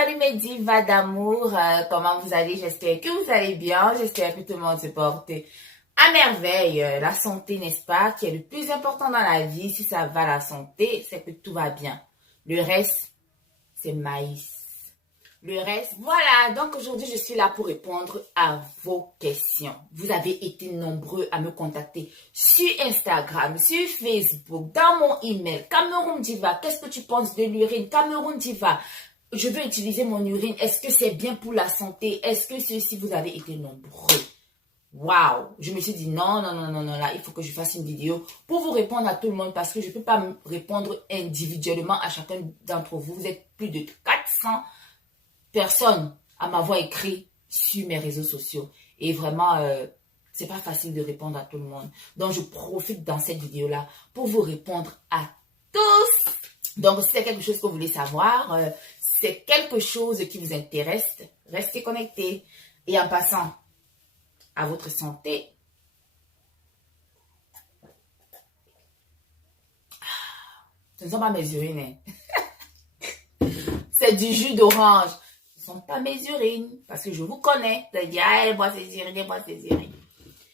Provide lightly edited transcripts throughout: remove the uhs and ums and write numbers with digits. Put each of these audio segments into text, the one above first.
salut mes divas d'amour, comment vous allez? J'espère que vous allez bien, j'espère que tout le monde se porte à merveille. La santé, n'est-ce pas, qui est le plus important dans la vie. Si ça va la santé, c'est que tout va bien. Le reste, c'est maïs. Le reste, voilà. Donc aujourd'hui, je suis là pour répondre à vos questions. Vous avez été nombreux à me contacter sur Instagram, sur Facebook, dans mon email. Cameroun Diva, qu'est-ce que tu penses de l'urine? Cameroun Diva, je veux utiliser mon urine. Est-ce que c'est bien pour la santé? Est-ce que ceci, vous avez été nombreux? Waouh! Je me suis dit non, là, il faut que je fasse une vidéo pour vous répondre à tout le monde parce que je ne peux pas me répondre individuellement à chacun d'entre vous. Vous êtes plus de 400 personnes à m'avoir écrit sur mes réseaux sociaux. Et vraiment, c'est pas facile de répondre à tout le monde. Donc, je profite dans cette vidéo-là pour vous répondre à tous. Donc, si c'est quelque chose que vous voulez savoir, c'est quelque chose qui vous intéresse, restez connectés. Et en passant à votre santé, ce ne sont pas mes urines. C'est du jus d'orange. Ce ne sont pas mes urines. Parce que je vous connais. Vous allez dire, ah, elle boit ses urines, elle boit ses urines.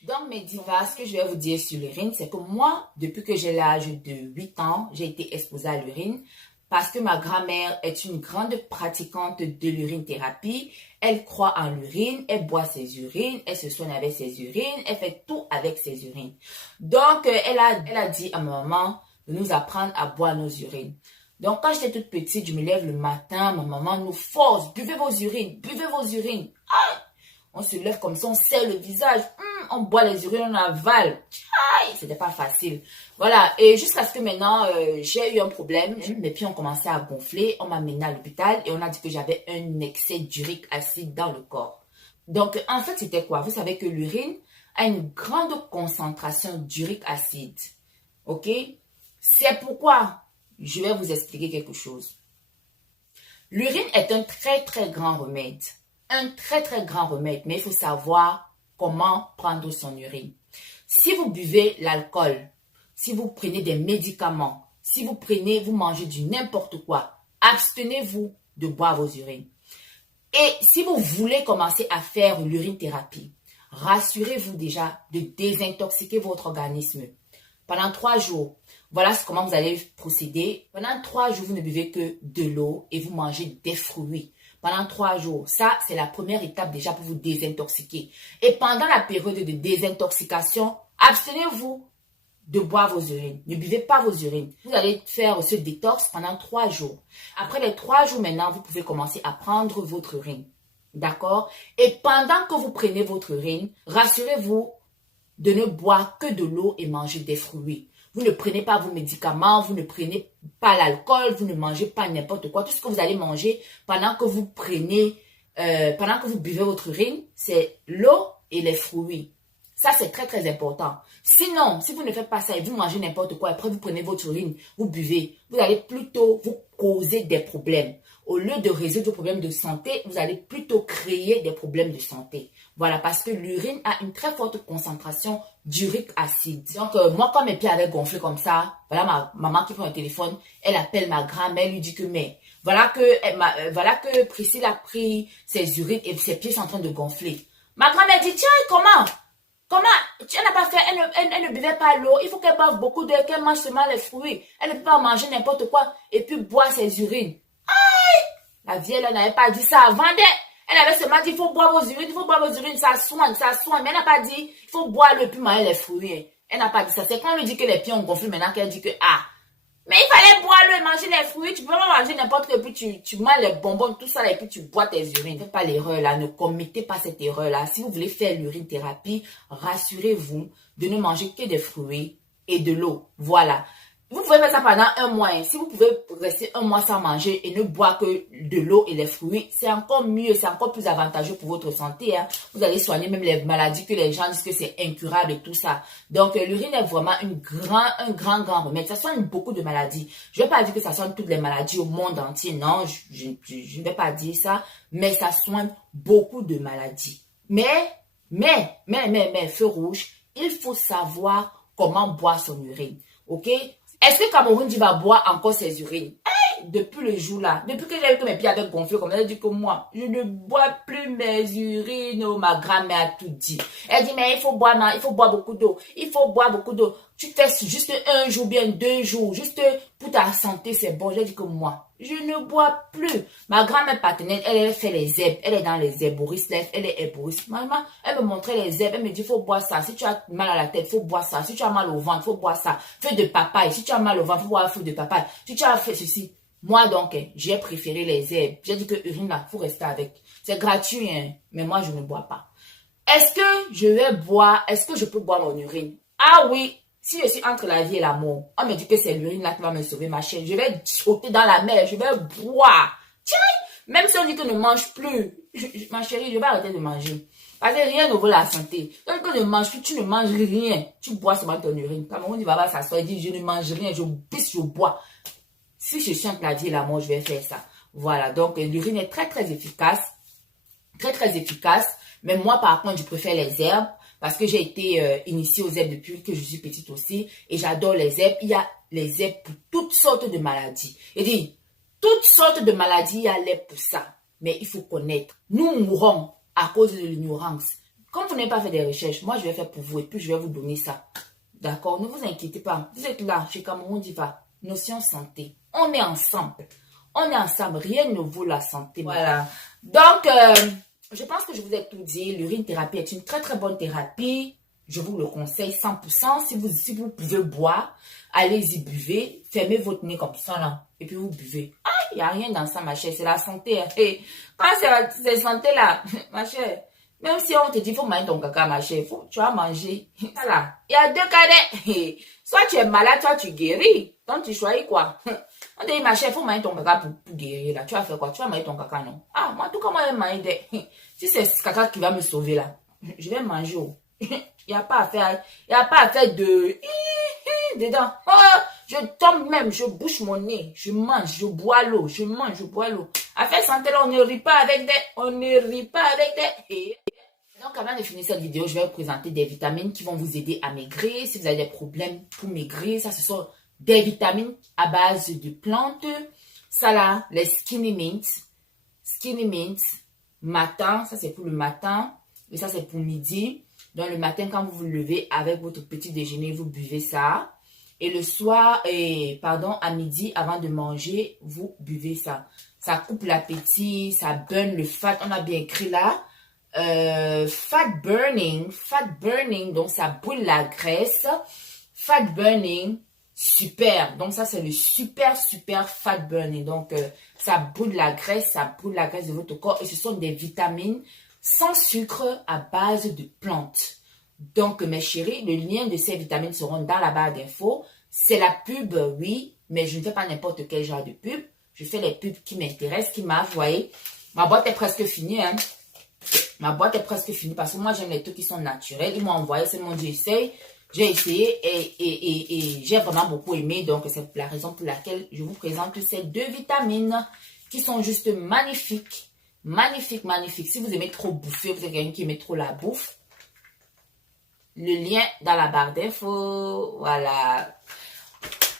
Donc, mes divas, ce que je vais vous dire sur l'urine, c'est que moi, depuis que j'ai l'âge de 8 ans, j'ai été exposée à l'urine parce que ma grand-mère est une grande pratiquante de l'urine-thérapie. Elle croit en l'urine, elle boit ses urines, elle se soigne avec ses urines, elle fait tout avec ses urines. Donc, elle a dit à ma maman de nous apprendre à boire nos urines. Donc, quand j'étais toute petite, je me lève le matin, ma maman nous force, buvez vos urines, buvez vos urines. Ah! On se lève comme ça, on serre le visage, on boit les urines, on avale. Aïe, c'était pas facile. Voilà, et jusqu'à ce que maintenant, j'ai eu un problème. Mes pieds ont commencé à gonfler, on m'a mené à l'hôpital et on a dit que j'avais un excès d'urique acide dans le corps. Donc, en fait, c'était quoi? Vous savez que l'urine a une grande concentration d'urique acide. Ok? C'est pourquoi je vais vous expliquer quelque chose. L'urine est un très grand remède. Un très grand remède, mais il faut savoir comment prendre son urine. Si vous buvez l'alcool, si vous prenez des médicaments, si vous mangez du n'importe quoi, abstenez-vous de boire vos urines. Et si vous voulez commencer à faire l'urine-thérapie, rassurez-vous déjà de désintoxiquer votre organisme. Pendant 3 jours, voilà comment vous allez procéder. Pendant 3 jours, vous ne buvez que de l'eau et vous mangez des fruits. Pendant 3 jours, ça, c'est la première étape déjà pour vous désintoxiquer. Et pendant la période de désintoxication, abstenez-vous de boire vos urines. Ne buvez pas vos urines. Vous allez faire ce détox pendant 3 jours. Après les 3 jours maintenant, vous pouvez commencer à prendre votre urine. D'accord? Et pendant que vous prenez votre urine, rassurez-vous de ne boire que de l'eau et manger des fruits. Vous ne prenez pas vos médicaments, vous ne prenez pas l'alcool, vous ne mangez pas n'importe quoi. Tout ce que vous allez manger pendant que vous buvez votre urine, c'est l'eau et les fruits. Ça, c'est très important. Sinon, si vous ne faites pas ça et vous mangez n'importe quoi, après vous prenez votre urine, vous buvez, vous allez plutôt vous causer des problèmes. Au lieu de résoudre vos problèmes de santé, vous allez plutôt créer des problèmes de santé. Voilà, parce que l'urine a une très forte concentration d'urique acide. Donc, moi, quand mes pieds avaient gonflé comme ça, voilà ma maman qui prend un téléphone, elle appelle ma grand-mère, elle lui dit que, mais, voilà que Priscille a pris ses urines et ses pieds sont en train de gonfler. Ma grand-mère dit, tiens, comment? Elle n'a pas fait, elle ne buvait pas l'eau, il faut qu'elle boive beaucoup d'eau, qu'elle mange seulement les fruits. Elle ne peut pas manger n'importe quoi et puis boire ses urines. La vieille, elle n'avait pas dit ça avant. Elle avait seulement dit, il faut boire vos urines, ça soigne. Mais elle n'a pas dit, il faut boire le puis manger les fruits. Elle n'a pas dit ça. C'est quand on lui dit que les pieds ont gonflé maintenant qu'elle dit que, mais il fallait boire l'eau et manger les fruits. Tu peux pas manger n'importe quoi, puis tu manges les bonbons, tout ça, et puis tu bois tes urines. Ne faites pas l'erreur là, ne commettez pas cette erreur là. Si vous voulez faire l'urine thérapie, rassurez-vous de ne manger que des fruits et de l'eau. Voilà. Vous pouvez faire ça pendant 1 mois. Si vous pouvez rester 1 mois sans manger et ne boire que de l'eau et les fruits, c'est encore mieux, c'est encore plus avantageux pour votre santé. Hein. Vous allez soigner même les maladies que les gens disent que c'est incurable et tout ça. Donc, l'urine est vraiment un grand remède. Ça soigne beaucoup de maladies. Je ne vais pas dire que ça soigne toutes les maladies au monde entier. Non, je ne vais pas dire ça. Mais ça soigne beaucoup de maladies. Mais, feu rouge, il faut savoir comment boire son urine. Ok? Est-ce que Cameroun Diva boire encore ses urines? depuis le jour là, depuis que j'ai vu que mes pieds avaient gonflé comme ça, elle dit que moi, je ne bois plus mes urines. Oh, ma grand-mère a tout dit. Elle dit, mais il faut boire beaucoup d'eau. Il faut boire beaucoup d'eau. Tu fais juste un jour, bien 2 jours, juste pour ta santé, c'est bon. J'ai dit que moi, je ne bois plus. Ma grand-mère partenaire, elle fait les herbes. Elle est dans les herboristes, elle est herboriste. Maman, elle me montrait les herbes. Elle me dit, il faut boire ça. Si tu as mal à la tête, il faut boire ça. Si tu as mal au ventre, il faut boire ça. Feuille de papaye. Si tu as mal au ventre, il faut boire feuille de papaye. Si tu as fait ceci. Moi, donc, j'ai préféré les herbes. J'ai dit que urine là, il faut rester avec. C'est gratuit, hein. Mais moi, je ne bois pas. Est-ce que je vais boire? Est-ce que je peux boire mon urine? Ah oui. Si je suis entre la vie et la mort, on me dit que c'est l'urine là qui va me sauver, ma chaîne. Je vais sauter dans la mer, je vais boire. Tiens, même si on dit que ne mange plus, ma chérie, je vais arrêter de manger. Parce que rien ne vaut la santé. Donc, quand tu ne manges plus, tu ne manges rien. Tu bois seulement ton urine. Quand on dit, va s'asseoir et dit, je ne mange rien, je pisse, je bois. Si je suis entre la vie et la mort, je vais faire ça. Voilà, donc l'urine est très, très efficace. Très, très efficace. Mais moi, par contre, je préfère les herbes. Parce que j'ai été initiée aux herbes depuis que je suis petite aussi. Et j'adore les herbes. Il y a les herbes pour toutes sortes de maladies. Et dit, toutes sortes de maladies, il y a l'herbe pour ça. Mais il faut connaître. Nous mourons à cause de l'ignorance. Comme vous n'avez pas fait des recherches, moi je vais faire pour vous et puis je vais vous donner ça. D'accord? Ne vous inquiétez pas. Vous êtes là, chez Cameroun Diva. Notion santé. On est ensemble. On est ensemble. Rien ne vaut la santé. Voilà. Donc, je pense que je vous ai tout dit. L'urine thérapie est une très très bonne thérapie. Je vous le conseille 100%. Si vous pouvez boire, allez-y, buvez. Fermez votre nez comme ça là. Et puis vous buvez. Ah, il n'y a rien dans ça, ma chère. C'est la santé. Hein. Et quand c'est la santé là, ma chère, même si on te dit, il faut manger ton caca, ma chère, tu vas manger. Voilà. Il y a 2 cas. Soit tu es malade, soit tu guéris. Donc tu choisis quoi? On te dit, ma chère, il faut manger ton caca pour guérir là. Tu vas faire quoi? Tu vas manger ton caca, non? Ah, moi, en tout cas, moi, je vais manger si c'est ce caca qui va me sauver là, je vais manger. Il n'y a pas à faire. Il n'y a pas à faire de dedans. Oh, je tombe même, je bouche mon nez, je mange, je bois l'eau, je mange, je bois l'eau. À faire santé là, on ne rit pas avec des. Donc avant de finir cette vidéo, je vais vous présenter des vitamines qui vont vous aider à maigrir. Si vous avez des problèmes pour maigrir, ça ce sont des vitamines à base de plantes. Ça là, les Skinny Mint, matin, ça c'est pour le matin. Et ça c'est pour midi. Donc le matin, quand vous vous levez avec votre petit déjeuner, vous buvez ça. Et le soir, à midi, avant de manger, vous buvez ça. Ça coupe l'appétit, ça burn le fat. On a bien écrit là. Fat burning, donc ça brûle la graisse. Fat burning, super. Donc ça c'est le super fat burning. Donc ça brûle la graisse de votre corps. Et ce sont des vitamines sans sucre à base de plantes. Donc mes chéris, le lien de ces vitamines seront dans la barre d'infos. C'est la pub, oui, mais je ne fais pas n'importe quel genre de pub. Je fais les pubs qui m'intéressent, qui marchent, vous voyez. Ma boîte est presque finie, hein. Ma boîte est presque finie parce que moi j'aime les trucs qui sont naturels. Ils m'ont envoyé, c'est mon Dieu, j'ai essayé et j'ai vraiment beaucoup aimé. Donc c'est la raison pour laquelle je vous présente ces 2 vitamines qui sont juste magnifiques. Magnifiques. Si vous aimez trop bouffer, vous êtes quelqu'un qui aimait trop la bouffe, le lien dans la barre d'infos.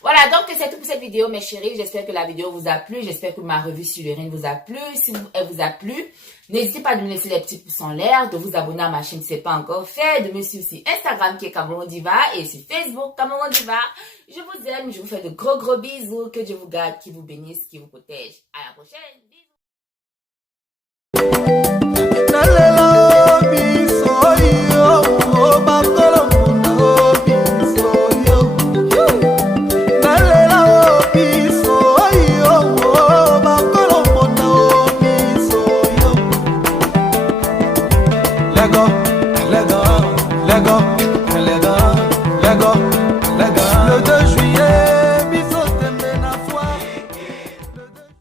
Voilà, donc c'est tout pour cette vidéo, mes chéris. J'espère que la vidéo vous a plu. J'espère que ma revue sur l'urine vous a plu. Si elle vous a plu, n'hésitez pas à me laisser les petits pouces en l'air, de vous abonner à ma chaîne si ce n'est pas encore fait, de me suivre sur Instagram qui est Cameroun Diva et sur Facebook Cameroun Diva. Je vous aime, je vous fais de gros bisous. Que Dieu vous garde, qui vous bénisse, qui vous protège. À la prochaine. Lego,